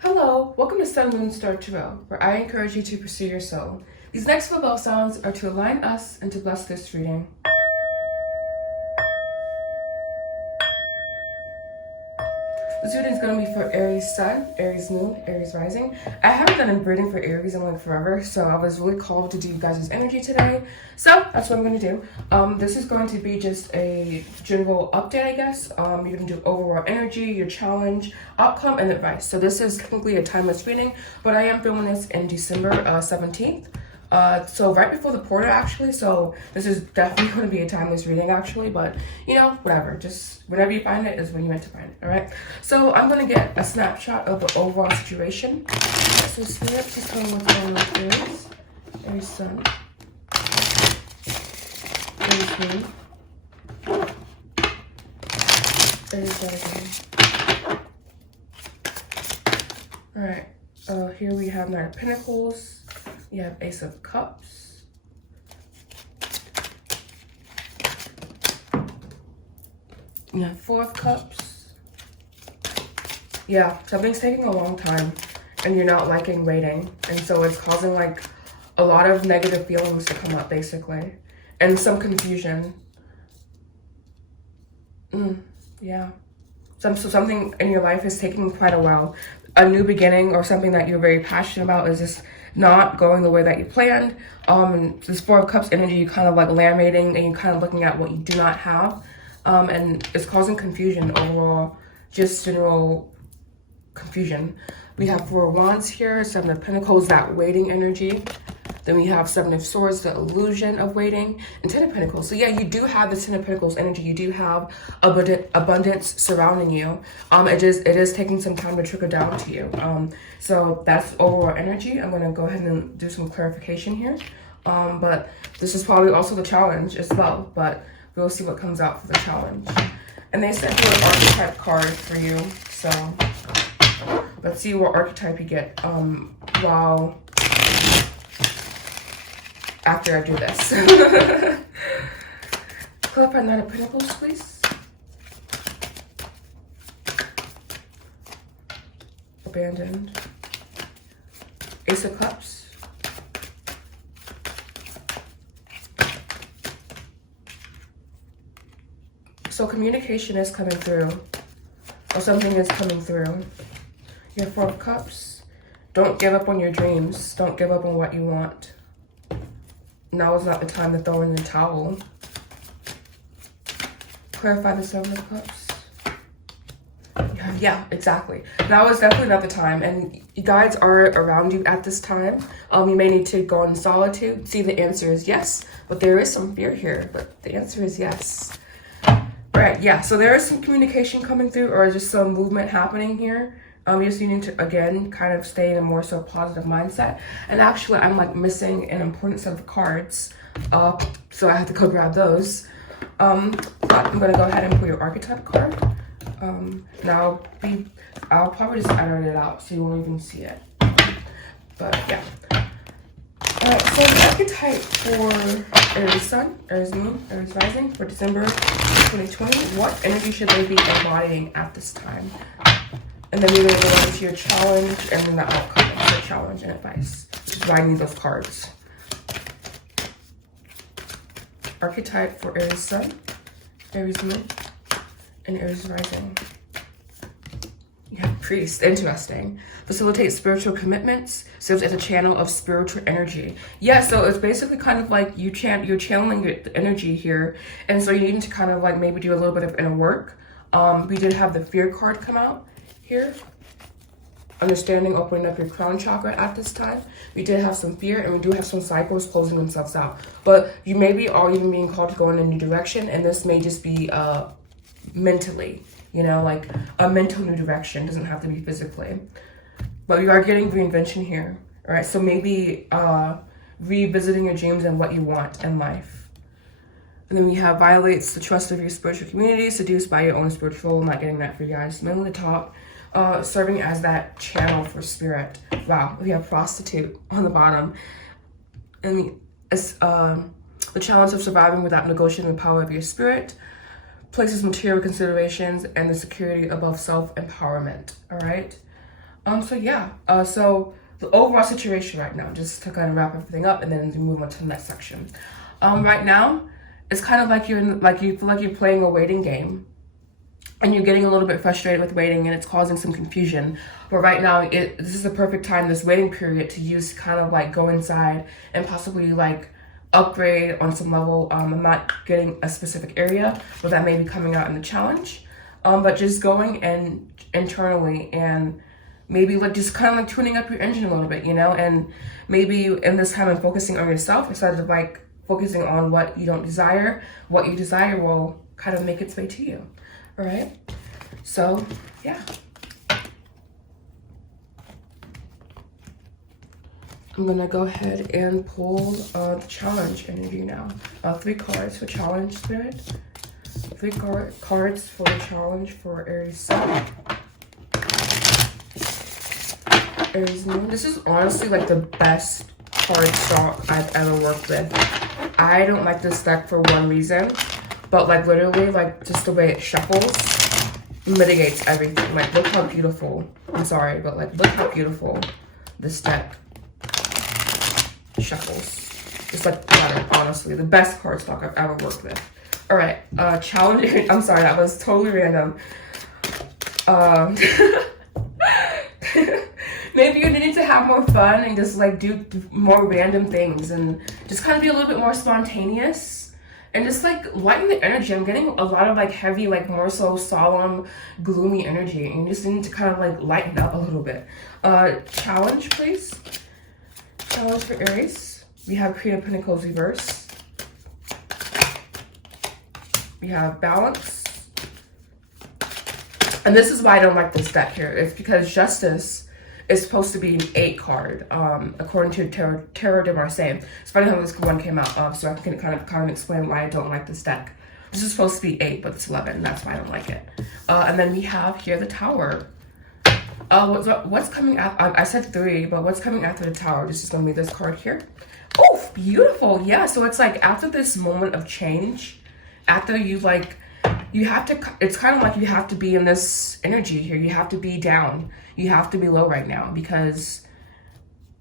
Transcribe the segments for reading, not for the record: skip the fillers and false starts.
Hello, welcome to Sun, Moon, Star Tarot, where I encourage you to pursue your soul. These next 4 bell sounds are to align us and to bless this reading. This reading is going to be for Aries Sun, Aries Moon, Aries Rising. I haven't done a reading for Aries in like forever, so I was really called to do you guys' energy today. So that's what I'm going to do. This is going to be just a general update, I guess. You're going to do overall energy, your challenge, outcome, and advice. So this is technically a timeless reading, but I am filming this in December 17th. So right before the portal actually, so this is definitely going to be a timeless reading actually, but you know, whatever, just whenever you find it is when you meant to find it, all right? So I'm going to get a snapshot of the overall situation. So Spirit, please tell me what's going on with Aries, Aries Sun, Aries Moon, Aries Rising. All right, here we have Knight of Pentacles. You have Ace of Cups. You have 4 of Cups. Yeah, something's taking a long time and you're not liking waiting. And so it's causing like a lot of negative feelings to come up basically. And some confusion. Yeah. So something in your life is taking quite a while. A new beginning or something that you're very passionate about is just not going the way that you planned. And this 4 of Cups energy, you kind of like lamenting and you're kind of looking at what you do not have. And it's causing confusion overall, just general confusion. We have 4 of Wands here, 7 of Pentacles, that waiting energy. Then we have 7 of Swords, the illusion of waiting, and 10 of Pentacles. So yeah, you do have the 10 of Pentacles energy. You do have abundance surrounding you. It is taking some time to trickle down to you. So that's overall energy. I'm going to go ahead and do some clarification here. But this is probably also the challenge as well. But we'll see what comes out for the challenge. And they sent you an archetype card for you. So let's see what archetype you get after I do this. Pull up our Knight of Pentacles, please. Abandoned. Ace of Cups. So communication is coming through, or something is coming through. You have 4 of Cups. Don't give up on your dreams. Don't give up on what you want. Now is not the time to throw in the towel. Clarify the 7 of Cups. Yeah, exactly. Now is definitely not the time. And you guys are around you at this time. You may need to go in solitude. See, the answer is yes. But there is some fear here. But the answer is yes. Right, yeah. So there is some communication coming through or just some movement happening here. You just need to, again, kind of stay in a more so positive mindset. And actually, I'm like missing an important set of cards. So I have to go grab those. But I'm going to go ahead and pull your archetype card. Now, I'll probably just edit it out so you won't even see it. But yeah. Alright, so the archetype for Aries Sun, Aries Moon, Aries Rising for December 2020. What energy should they be embodying at this time? And then you're going to go into your challenge and then the outcome of your challenge and advice, which is why I need those cards. Archetype for Aries Sun, Aries Moon, and Aries Rising. You have Priest, interesting. Facilitates spiritual commitments, serves as a channel of spiritual energy. Yeah, so it's basically kind of like you're channeling the energy here. And so you need to kind of like maybe do a little bit of inner work. We did have the Fear card come out here. Understanding, opening up your crown chakra at this time. We did have some fear and we do have some cycles closing themselves out. But you may be all even being called to go in a new direction, and this may just be mentally, you know, like a mental new direction. Doesn't have to be physically. But you are getting reinvention here. All right, so maybe revisiting your dreams and what you want in life. And then we have violates the trust of your spiritual community, seduced by your own spiritual, not getting that for you guys. Middle of the top. Serving as that channel for spirit. Wow, we have prostitute on the bottom. And the challenge of surviving without negotiating the power of your spirit. places material considerations and the security above self-empowerment, all right? So yeah, so the overall situation right now, just to kind of wrap everything up and then move on to the next section. Right now, it's kind of like you feel like you're playing a waiting game, and you're getting a little bit frustrated with waiting, and it's causing some confusion. But right now, this is the perfect time, this waiting period, to use kind of like go inside and possibly like upgrade on some level. I'm not getting a specific area, but that may be coming out in the challenge. But just going and internally and maybe like just kind of like tuning up your engine a little bit, you know, and maybe in this time of focusing on yourself instead of like focusing on what you don't desire. What you desire will kind of make its way to you. All right, so yeah, I'm gonna go ahead and pull the challenge energy now. 3 cards for challenge spirit, 3 cards for the challenge for Aries Sun, Aries Moon. This is honestly like the best card stock I've ever worked with. I don't like this deck for one reason, but like literally like just the way it shuffles mitigates everything. Like look how beautiful, I'm sorry, but like look how beautiful this deck shuffles. It's like butter, honestly. The best card stock I've ever worked with. All right, challenge. I'm sorry, that was totally random. Maybe you need to have more fun and just like do more random things and just kind of be a little bit more spontaneous and just like lighten the energy. I'm getting a lot of like heavy, like more so solemn, gloomy energy, and you just need to kind of like lighten up a little bit. Challenge, please. Challenge for Aries. We have Queen of Pentacles reverse. We have Balance. And this is why I don't like this deck here. It's because Justice is supposed to be an 8 card, according to Tarot de Marseille. It's funny how this one came out, so I can kind of explain why I don't like this deck. This is supposed to be 8, but it's 11. That's why I don't like it. And then we have here the Tower. What's coming after? I said 3, but what's coming after the Tower? This is gonna be this card here. Oh, beautiful. Yeah, so it's like after this moment of change, after you like, you have to, it's kind of like you have to be in this energy here. You have to be down. You have to be low right now because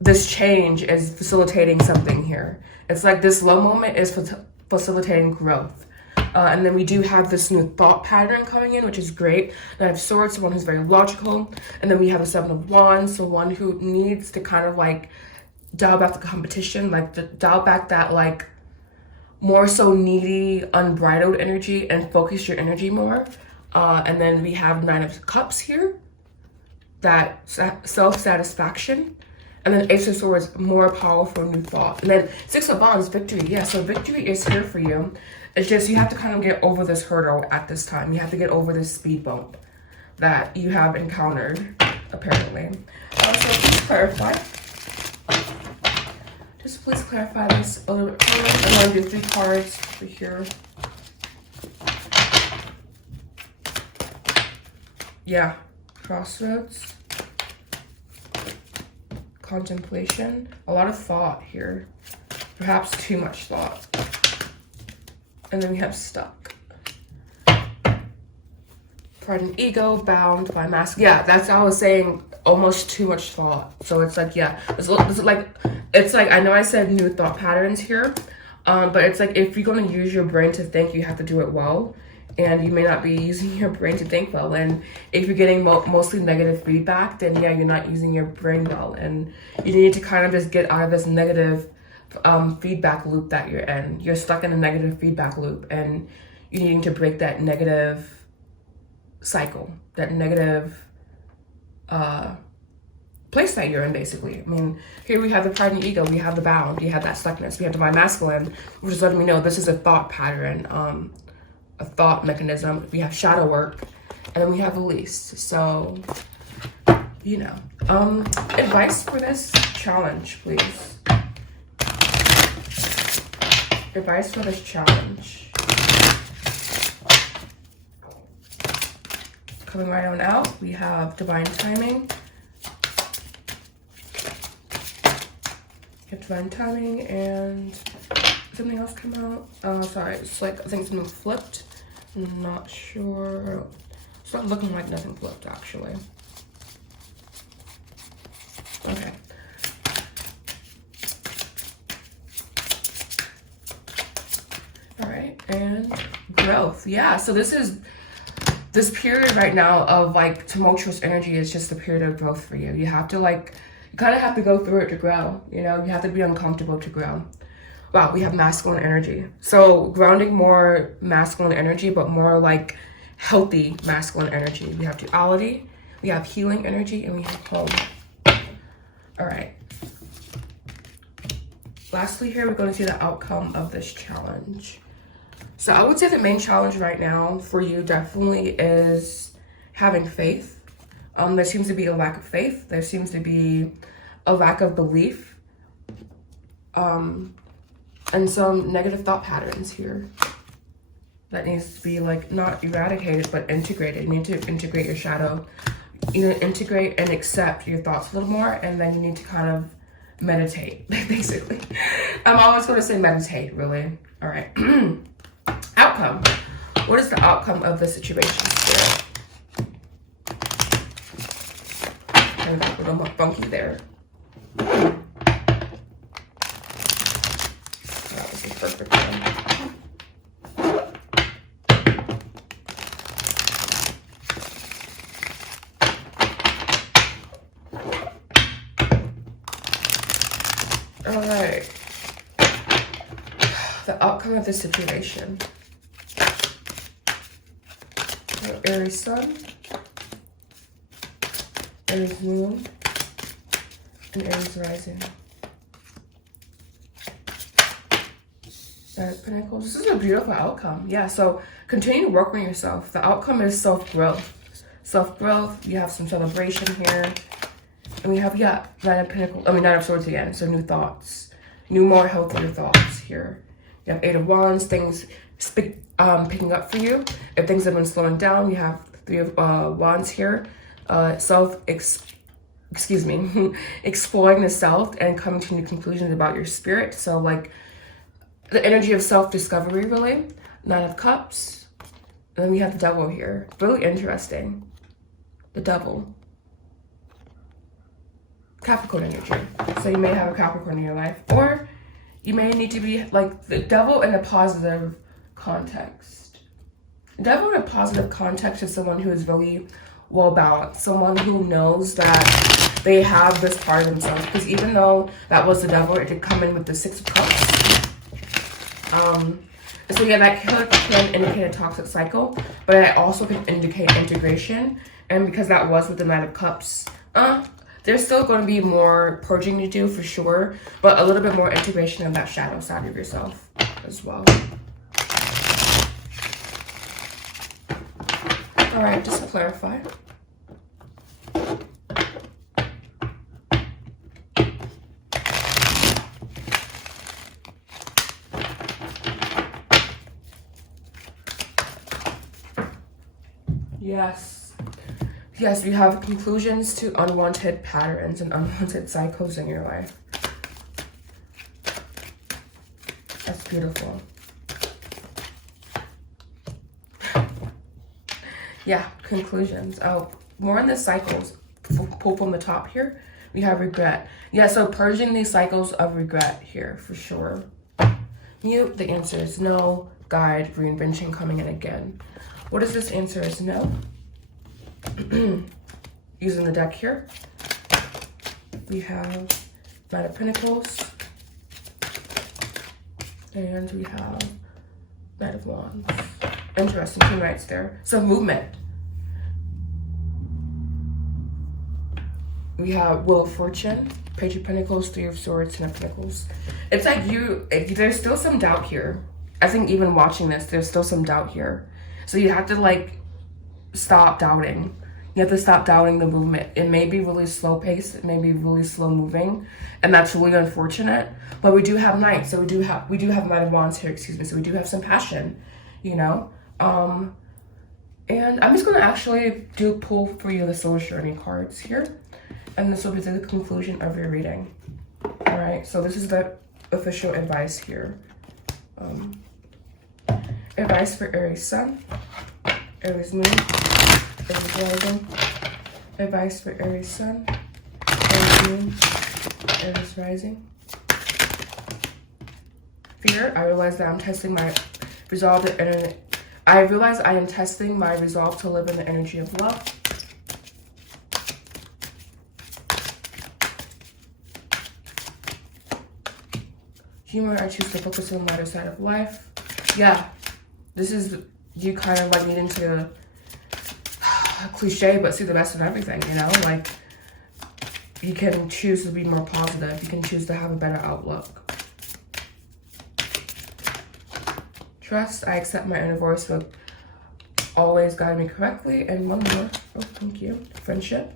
this change is facilitating something here. It's like this low moment is facilitating growth. And then we do have this new thought pattern coming in, which is great. And I have Swords, someone who's very logical. And then we have the 7 of Wands, so one who needs to kind of like dial back the competition, like dial back that like more so needy, unbridled energy and focus your energy more. And then we have 9 of Cups here, that self-satisfaction. And then Ace of Swords, more powerful new thought. And then 6 of Wands, victory. Yeah, so victory is here for you. It's just you have to kind of get over this hurdle at this time. You have to get over this speed bump that you have encountered, apparently. So please clarify. Just please clarify this a little bit further. I'm going to do 3 cards for here. Yeah, Crossroads. Contemplation. A lot of thought here. Perhaps too much thought. And then we have Stuck. Pride and Ego, Bound by Mask. Yeah, that's what I was saying. Almost too much thought. So it's like, yeah, it's like I know I said new thought patterns here, but it's like if you're going to use your brain to think, you have to do it well, and you may not be using your brain to think well. And if you're getting mostly negative feedback, then yeah, you're not using your brain well, and you need to kind of just get out of this negative feedback loop that you're in. You're stuck in a negative feedback loop, and you need to break that negative cycle, that negative place that you're in, basically. I mean, here we have the Pride and Ego, we have the Bound, we have that stuckness, we have Divine Masculine, which is letting me know this is a thought pattern, a thought mechanism. We have Shadow Work, and then we have Release. So, you know, advice for this challenge, please. Advice for this challenge. Coming right on out, we have Divine Timing. We have Divine Timing, and something else come out. Sorry, it's like, I think something flipped. I'm not sure. It's not looking like nothing flipped, actually. growth. Yeah, so this period right now of like tumultuous energy is just a period of growth for you. You have to like, you kind of have to go through it to grow, you know? You have to be uncomfortable to grow. Wow, we have masculine energy. So grounding more masculine energy, but more like healthy masculine energy. We have duality, we have healing energy, and we have home. All right. Lastly here, we're going to see the outcome of this challenge. So I would say the main challenge right now for you definitely is having faith. There seems to be a lack of faith. There seems to be a lack of belief. And some negative thought patterns here that needs to be like not eradicated, but integrated. You need to integrate your shadow. You need to integrate and accept your thoughts a little more, and then you need to kind of meditate, basically. I'm always going to say meditate, really. All right. Outcome. What is the outcome of the situation, Spirit? Kind of a little more funky there. That was the perfect one. All right. The outcome of the situation. Aries Sun, Aries Moon, and Aries Rising. Knight of Pentacles. This is a beautiful outcome. Yeah, so continue to work on yourself. The outcome is self-growth. Self-growth, you have some celebration here. And we have, yeah, Knight of Pentacles, Knight of Swords again. So new thoughts, new, more healthier thoughts here. You have Eight of Wands, things picking up for you. If things have been slowing down, you have Three of Wands here. Exploring the self and coming to new conclusions about your spirit. So like the energy of self-discovery, really. Nine of Cups. And then we have the Devil here. Really interesting. The Devil. Capricorn energy. So you may have a Capricorn in your life, or you may need to be like the Devil in a positive context. The Devil in a positive context is someone who is really well balanced, someone who knows that they have this part of themselves, because even though that was the Devil, it did come in with the Six of Cups. So yeah, that can indicate a toxic cycle, but it also can indicate integration. And because that was with the Knight of Cups, there's still going to be more purging to do for sure, but a little bit more integration of that shadow side of yourself as well. All right, just to clarify. Yes, you have conclusions to unwanted patterns and unwanted cycles in your life. That's beautiful. Yeah, conclusions. Oh, more in the cycles. Pull from the top here. We have regret. Yeah, so purging these cycles of regret here for sure. Mute, the answer is no. Guide, reinvention coming in again. What is this answer is no? Using the deck here, we have Knight of Pentacles, and we have Knight of Wands. Interesting, two knights there. So movement. We have Wheel of Fortune, Page of Pentacles, Three of Swords, Ten of Pentacles. It's like there's still some doubt here. I think even watching this, there's still some doubt here. So you have to like stop doubting. You have to stop doubting the movement. It may be really slow paced, it may be really slow moving, and that's really unfortunate. But we do have knights, so we do have Knight of Wands here, excuse me. So we do have some passion, you know. And I'm just gonna actually pull for you the Soul Journey cards here, and this will be the conclusion of your reading. All right. So this is the official advice here. Advice for Aries Sun, Aries Moon, Aries Rising. Advice for Aries Sun, Aries Moon, Aries Rising. Fear. I realize that I'm testing my resolve and I realize I am testing my resolve to live in the energy of love. Humor, I choose to focus on the lighter side of life. Yeah, this is you kind of like needing to, cliche, but see the best in everything, you know? Like, you can choose to be more positive. You can choose to have a better outlook. Trust, I accept my inner voice will always guide me correctly. And one more, oh, thank you. Friendship,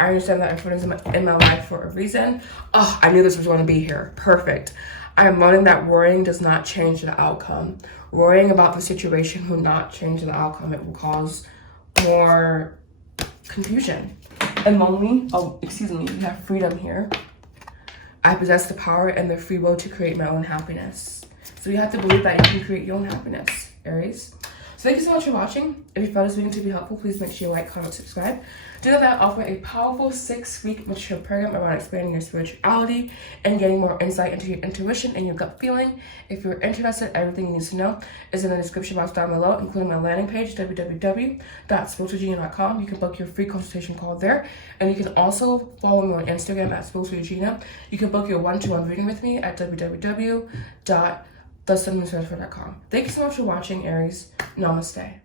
I understand that everyone is in my life for a reason. Oh, I knew this was going to be here. Perfect. I am learning that worrying does not change the outcome. Worrying about the situation will not change the outcome. It will cause more confusion. And lonely, oh, excuse me, we have freedom here. I possess the power and the free will to create my own happiness. So you have to believe that you can create your own happiness, Aries. So thank you so much for watching. If you found this video to be helpful, please make sure you like, comment, subscribe. Do know that I offer a powerful 6-week mentorship program around expanding your spirituality and getting more insight into your intuition and your gut feeling. If you're interested, everything you need to know is in the description box down below, including my landing page, www.spirituallygina.com. You can book your free consultation call there. And you can also follow me on Instagram at spirituallygina. You can book your one-to-one reading with me at www.thesunmoonsurfer.com. Thank you so much for watching, Aries. Namaste.